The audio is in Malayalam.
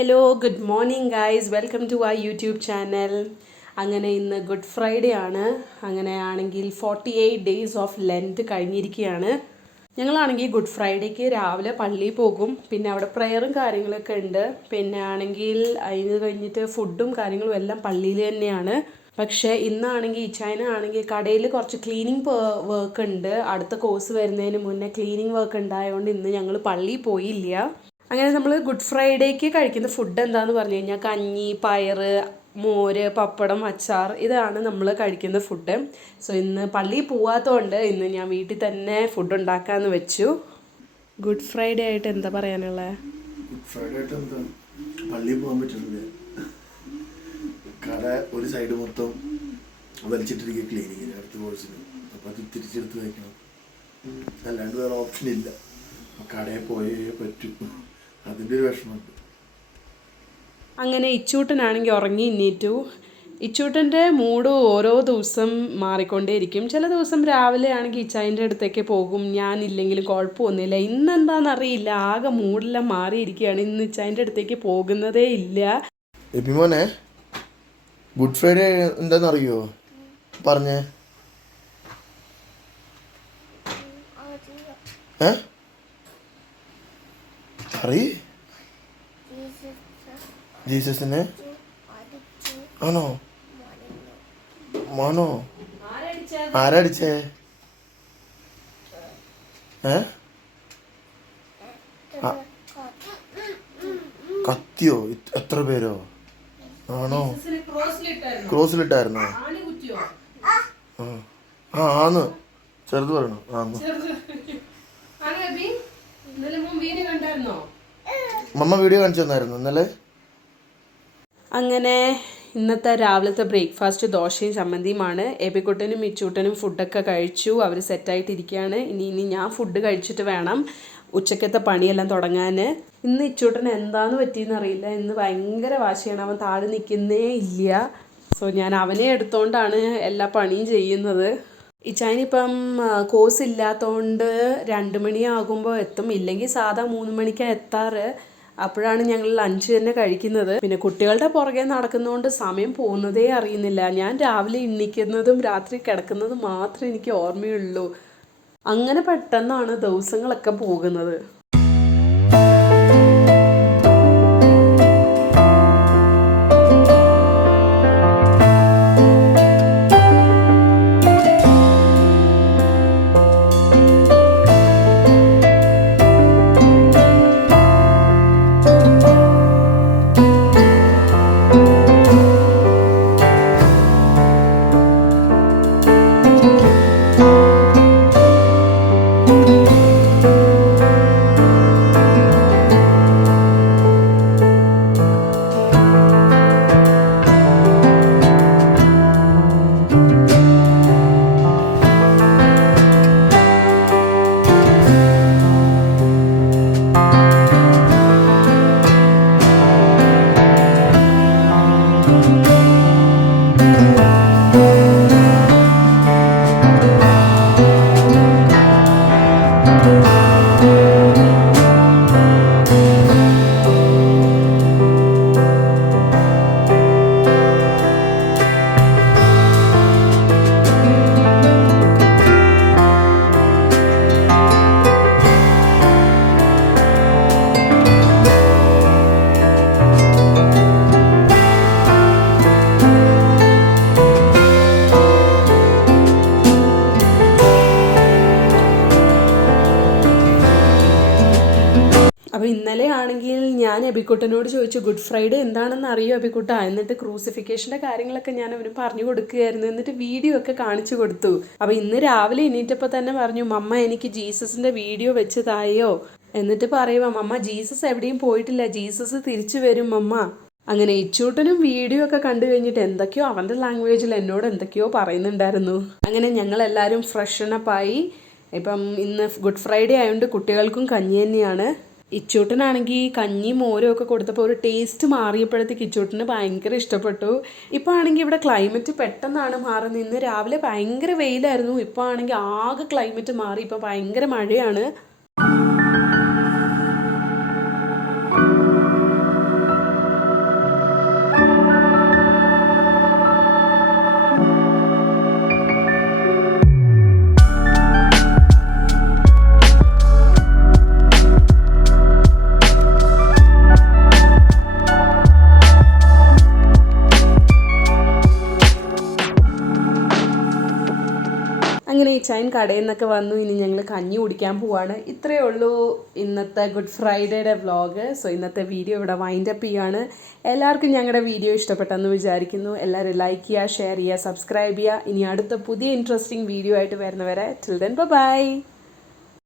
Hello good morning guys, welcome to ആ യൂട്യൂബ് ചാനൽ. അങ്ങനെ ഇന്ന് ഗുഡ് ഫ്രൈഡേ ആണ്. അങ്ങനെയാണെങ്കിൽ 48 ഡേയ്സ് ഓഫ് ലെൻറ്റ് കഴിഞ്ഞിരിക്കുകയാണ്. ഞങ്ങളാണെങ്കിൽ ഗുഡ് ഫ്രൈഡേക്ക് രാവിലെ പള്ളിയിൽ പോകും. പിന്നെ അവിടെ പ്രെയറും കാര്യങ്ങളൊക്കെ ഉണ്ട്. പിന്നെ ആണെങ്കിൽ അതിന് കഴിഞ്ഞിട്ട് ഫുഡും കാര്യങ്ങളും എല്ലാം പള്ളിയിൽ തന്നെയാണ്. പക്ഷേ ഇന്നാണെങ്കിൽ ഇച്ചായനാണെങ്കിൽ കടയിൽ കുറച്ച് ക്ലീനിങ് വർക്ക് ഉണ്ട്. അടുത്ത കോഴ്സ് വരുന്നതിന് മുന്നേ ക്ലീനിങ് വർക്ക് ഉണ്ടായതുകൊണ്ട് ഇന്ന് ഞങ്ങൾ പള്ളിയിൽ പോയില്ല. അങ്ങനെ നമ്മൾ ഗുഡ് ഫ്രൈഡേക്ക് കഴിക്കുന്ന ഫുഡ് എന്താണെന്ന് പറഞ്ഞു കഴിഞ്ഞാൽ കഞ്ഞി, പയർ, മോര്, പപ്പടം, അച്ചാർ, ഇതാണ് നമ്മൾ കഴിക്കുന്ന ഫുഡ്. സോ ഇന്ന് പള്ളിയിൽ പോവാത്തതുകൊണ്ട് ഇന്ന് ഞാൻ വീട്ടിൽ തന്നെ ഫുഡ് ഉണ്ടാക്കാമെന്ന് വെച്ചു. ഗുഡ് ഫ്രൈഡേ ആയിട്ട് എന്താ പറയാനുള്ളത്? ഗുഡ് ഫ്രൈഡേ ആയിട്ട് എന്താ, പള്ളിയിൽ പോകാൻ പറ്റുന്നില്ല. കട ഒരു സൈഡ് മൊത്തം വലിച്ചിട്ടിരിക്കുക ക്ലീനിങ്ങിന്, അടുത്ത കോഴ്സിന്. അപ്പോൾ അത് തിരിച്ചെടുത്ത് വയ്ക്കണം, അല്ലാണ്ട് വേറെ ഓപ്ഷൻ ഇല്ല. കടയിൽ പോയേ പറ്റൂ, അതിൻ്റെ ഒരു വിഷമമുണ്ട്. അങ്ങനെ ഇച്ചൂട്ടനാണെങ്കിൽ ഉറങ്ങി എണീറ്റു. ഇച്ചൂട്ടൻ്റെ മൂഡ് ഓരോ ദിവസം മാറിക്കൊണ്ടേയിരിക്കും. ചില ദിവസം രാവിലെ ആണെങ്കിൽ ഇച്ചായൻ്റെ അടുത്തേക്ക് പോകും, ഞാനില്ലെങ്കിലും കുഴപ്പമൊന്നുമില്ല. ഇന്നെന്താണെന്നറിയില്ല, ആകെ മൂടെല്ലാം മാറിയിരിക്കുകയാണ്. ഇന്ന് ഇച്ചായൻ്റെ അടുത്തേക്ക് പോകുന്നതേ ഇല്ല. എബിമോനെ, ഗുഡ് ഫ്രൈഡേ എന്താണെന്നറിയോ? പറഞ്ഞേ. ജീസസിനെ ആണോ? മോനോ? ആരടിച്ചേ? കത്തിയോ? എത്ര പേരോ? ആണോ? ക്രോസിലിട്ടായിരുന്നോ? ആന്ന് ചെറുത് പറയണോ? മമ്മ വീഡിയോ കാണിച്ചു തന്നായിരുന്നു ഇന്നലെ. അങ്ങനെ ഇന്നത്തെ രാവിലത്തെ ബ്രേക്ക്ഫാസ്റ്റ് ദോശയും ചമ്മന്തിയുമാണ്. എബിക്കുട്ടനും മിച്ചൂട്ടനും ഫുഡൊക്കെ കഴിച്ചു, അവർ സെറ്റായിട്ടിരിക്കുകയാണ്. ഇനി ഞാൻ ഫുഡ് കഴിച്ചിട്ട് വേണം ഉച്ചക്കത്തെ പണിയെല്ലാം തുടങ്ങാൻ. ഇന്ന് ഇച്ചൂട്ടന് എന്താന്ന് പറ്റിയെന്ന് അറിയില്ല, ഇന്ന് ഭയങ്കര വാശിയാണ്. അവൻ താഴെ നിൽക്കുന്നേ ഇല്ല. സോ ഞാൻ അവനെ എടുത്തോണ്ടാണ് എല്ലാ പണിയും ചെയ്യുന്നത്. ഇച്ചായനിപ്പം കോഴ്സ് ഇല്ലാത്തതുകൊണ്ട് 2 മണിയാകുമ്പോൾ എത്തും, ഇല്ലെങ്കിൽ സാധാ 3 മണിക്കാണ് എത്താറ്. അപ്പോഴാണ് ഞങ്ങൾ ലഞ്ച് തന്നെ കഴിക്കുന്നത്. പിന്നെ കുട്ടികളുടെ പുറകെ നടക്കുന്നതുകൊണ്ട് സമയം പോകുന്നതേ അറിയുന്നില്ല. ഞാൻ രാവിലെ എണീക്കുന്നതും രാത്രി കിടക്കുന്നതും മാത്രമേ എനിക്ക് ഓർമ്മയുള്ളൂ. അങ്ങനെ പെട്ടെന്നാണ് ദിവസങ്ങളൊക്കെ പോകുന്നത്. അപ്പോൾ ഇന്നലെ ആണെങ്കിൽ ഞാൻ അബിക്കുട്ടനോട് ചോദിച്ചു, ഗുഡ് ഫ്രൈഡേ എന്താണെന്ന് അറിയോ അബിക്കുട്ട? എന്നിട്ട് ക്രൂസിഫിക്കേഷൻ്റെ കാര്യങ്ങളൊക്കെ ഞാൻ അവന് പറഞ്ഞു കൊടുക്കുകയായിരുന്നു. എന്നിട്ട് വീഡിയോ ഒക്കെ കാണിച്ചു കൊടുത്തു. അപ്പോൾ ഇന്ന് രാവിലെ എണീറ്റപ്പോൾ തന്നെ പറഞ്ഞു, മമ്മ എനിക്ക് ജീസസിൻ്റെ വീഡിയോ വെച്ച് തായോ. എന്നിട്ട് പറയുക, മമ്മ ജീസസ് എവിടെയും പോയിട്ടില്ല, ജീസസ് തിരിച്ചു വരും മമ്മ. അങ്ങനെ ഇച്ചൂട്ടനും വീഡിയോ ഒക്കെ കണ്ടു കഴിഞ്ഞിട്ട് എന്തൊക്കെയോ അവൻ്റെ ലാംഗ്വേജിൽ എന്നോട് എന്തൊക്കെയോ പറയുന്നുണ്ടായിരുന്നു. അങ്ങനെ ഞങ്ങളെല്ലാവരും ഫ്രഷനപ്പായി. ഇപ്പം ഇന്ന് ഗുഡ് ഫ്രൈഡേ ആയതുകൊണ്ട് കുട്ടികൾക്കും കഞ്ഞി തന്നെയാണ്. ഇച്ചൂട്ടനാണെങ്കിൽ കഞ്ഞിയും മോരും ഒക്കെ കൊടുത്തപ്പോൾ ഒരു ടേസ്റ്റ് മാറിയപ്പോഴത്തേക്ക് ഇച്ചൂട്ടന് ഭയങ്കര ഇഷ്ടപ്പെട്ടു. ഇപ്പോൾ ആണെങ്കിൽ ഇവിടെ ക്ലൈമറ്റ് പെട്ടെന്നാണ് മാറുന്നത്. ഇന്ന് രാവിലെ ഭയങ്കര വെയിലായിരുന്നു, ഇപ്പോൾ ആണെങ്കിൽ ആകെ ക്ലൈമറ്റ് മാറി, ഇപ്പോൾ ഭയങ്കര മഴയാണ്. അങ്ങനെ ഇച്ചായൻ കടയിൽ നിന്നൊക്കെ വന്നു. ഇനി ഞങ്ങൾ കഞ്ഞി കുടിക്കാൻ പോവാണ്. ഇത്രയേ ഉള്ളൂ ഇന്നത്തെ ഗുഡ് ഫ്രൈഡേയുടെ വ്ളോഗ്. സോ ഇന്നത്തെ വീഡിയോ ഇവിടെ വൈൻഡപ്പ് ചെയ്യാണ്. എല്ലാവർക്കും ഞങ്ങളുടെ വീഡിയോ ഇഷ്ടപ്പെട്ടെന്ന് വിചാരിക്കുന്നു. എല്ലാവരും ലൈക്ക് ചെയ്യുക, ഷെയർ ചെയ്യുക, സബ്സ്ക്രൈബ് ചെയ്യുക. ഇനി അടുത്ത പുതിയ ഇൻട്രസ്റ്റിംഗ് വീഡിയോ ആയിട്ട് വരുന്നവരെ ടിൽ ദെൻ ബൈ.